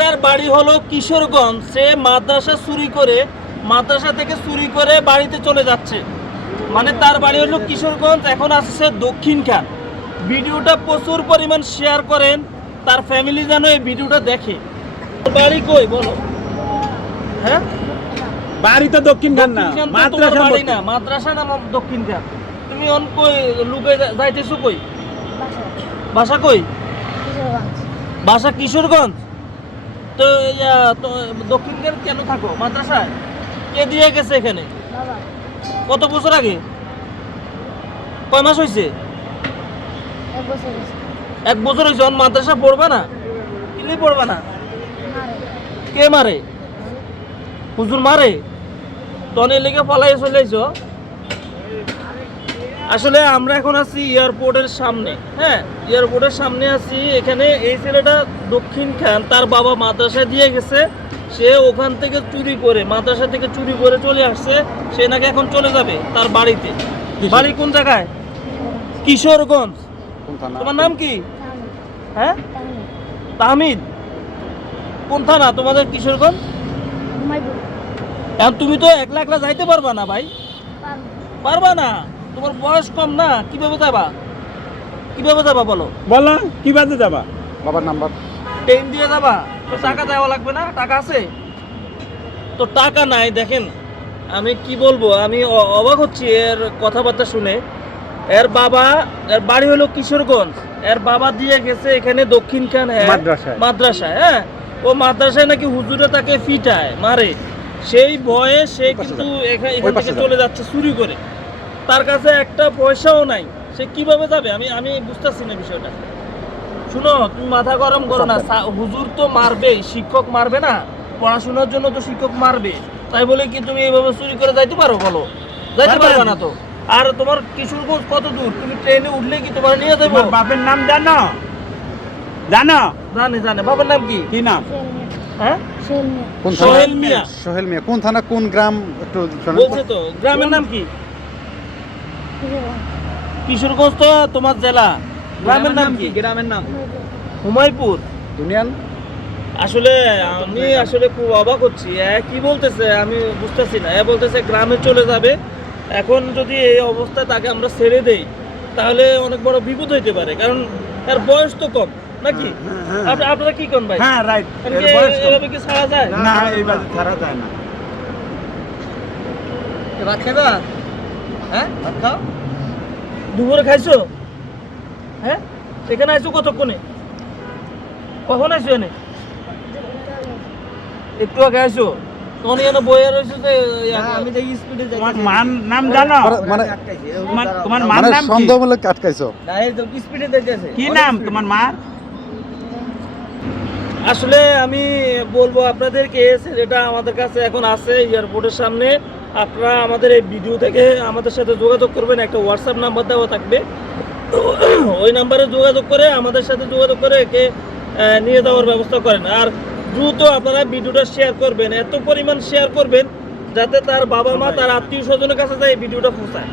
ছেলেটার বাড়ি হলো কিশোরগঞ্জ। সে মাদ্রাসা চুরি করে মাদ্রাসা থেকে চুরি করে বাড়িতে চলে যাচ্ছে। মানে তার বাড়ি হলো কিশোরগঞ্জ এখন আসছে দক্ষিণ খান। ভিডিওটা প্রচুর পরিমাণ শেয়ার করেন তার ফ্যামিলি যেন এই ভিডিওটা দেখে। তোর বাড়ি কই বলো। হ্যাঁ? বাড়ি তো দক্ষিণ খান না মাদ্রাসা বাড়ি না মাদ্রাসা না দক্ষিণ খান? তুমি অন কই লুকে যাইতেছো কই? বাসা। কই? বাসা কিশোরগঞ্জ? তো দক্ষিণ খান কেন থাকো? মাদ্রাসায়? কে দিয়ে গেছে এখানে? কত বছর আগে? কয় মাস হয়েছে এক বছর হয়েছে অন মাদ্রাসা পড়বা না? কিলে পড়বা না? কে মারে? হুজুর মারে? তনে লেগে পালাই চলে আইছো। আসলে আমরা এখন আছি এয়ারপোর্টের সামনে হ্যাঁ? এয়ারপোর্টের সামনে আছি এখানে এই ছেলেটা দক্ষিণ খান তার বাবা মাদ্রাসায় দিয়ে গেছে সে ওখান থেকে চুরি করে মাদ্রাসা থেকে চুরি করে চলে আসছে সে নাকি এখন চলে যাবে তার বাড়িতে। বাড়ি কোন জায়গায়? কিশোরগঞ্জ। তোমার নাম কি? হ্যাঁ? তাহমিদ। কোন থানা? তোমাদের কিশোরগঞ্জ? এখন তুমি তো একলা একলা যাইতে পারবা না ভাই। পারবা না? তোমার বয়স কম না কীভাবে যাবা? কীভাবে যাবা বলো? বলো কি বাজে যাবা? বাবার নাম্বার। ট্রেন দিয়ে যাবা? তো টাকা দেওয়া লাগবে না? টাকা আছে? তো টাকা নাই দেখেন আমি কি বলব? আমি অবাক হচ্ছি এর কথাবার্তা শুনে। এর বাবা এর বাড়ি হলো কিশোরগঞ্জ। এর বাবা দিয়ে গেছে এখানে দক্ষিণ খান মাদ্রাসায়। মাদ্রাসায় হ্যাঁ? ও মাদ্রাসায় নাকি হুজুরে তাকে ফিটায় মারে। সেই ভয়ে সে কিন্তু। এখান থেকে চলে যাচ্ছে চুরি করে। তার কাছে একটা পয়সাও নাই। সে কীভাবে যাবে? আমি আমি বুঝতেছি না বিষয়টা। শুনো তুমি মাথা গরম করো না। হুজুর তো মারবে শিক্ষক মারবে না? পড়াশোনার জন্য তো শিক্ষক মারবে। তাই বলে কি তুমি এইভাবে চুরি করে যাইতে পারো বলো? যাইতে পারবে না। তো? আর তোমার কিশোরগঞ্জ কত দূর? তুমি ট্রেনে উঠলে কি তোমার নিয়ে যাব? বাপের নাম জানো? জানো? জানে জানে। বাবার নাম কি? কি নাম? হ্যাঁ? কোন সোহেল মিয়া। সোহেল মিয়া। কোন থানা কোন গ্রাম? একটু বলছে তো গ্রামের নাম কি? কিশোরগঞ্জ তো তোমার জেলা। গ্রামের নাম কি? গ্রামের নাম। হুমায়পুর। ইউনিয়ন আসলে আমি আসলে খুব অবাক হচ্ছি। কি বলতেছে আমি বুঝতেছি না। এ বলতেছে গ্রামে চলে যাবে। এখন যদি এই অবস্থায় তাকে আমরা ছেড়ে দেই তাহলে অনেক বড় বিপদ হইতে পারে। কারণ তার বয়স তো কম নাকি? আপনারা কি কোন ভাই? হ্যাঁ রাইট এর কি এভাবে কি ছাড়া যায়? না এই বাজে ছাড়া যায় না। ভাত খাইবা হ্যাঁ? ভাত খাও? দুপুরে খাইছো? হ্যাঁ? এখানে আইছো কতক্ষণে? কখন আইছো এনে? একটু আগে আইছো? তখন এখানে বইয়ে রয়েছো যে আমি দেখি স্পিডে তোমার মান নাম জানো? মানে তোমার মানে নাম কি? সন্দেহমূলক আটকাইছো। স্পিডে দেখতেছে কি নাম? তোমার মার আসলে আমি বলব আপনাদেরকে যেটা আমাদের কাছে এখন আছে এয়ারপোর্টের সামনে আপনারা আমাদের এই ভিডিও থেকে আমাদের সাথে যোগাযোগ করবেন, একটা হোয়াটসঅ্যাপ নাম্বার দেওয়া থাকবে। ওই নাম্বারে যোগাযোগ করে আমাদের সাথে যোগাযোগ করে একে নিয়ে যাওয়ার ব্যবস্থা করেন। আর দ্রুত আপনারা ভিডিওটা শেয়ার করবেন, এত পরিমাণ শেয়ার করবেন, যাতে তার বাবা মা তার আত্মীয় স্বজনের কাছে যায় এই ভিডিওটা পৌঁছায়।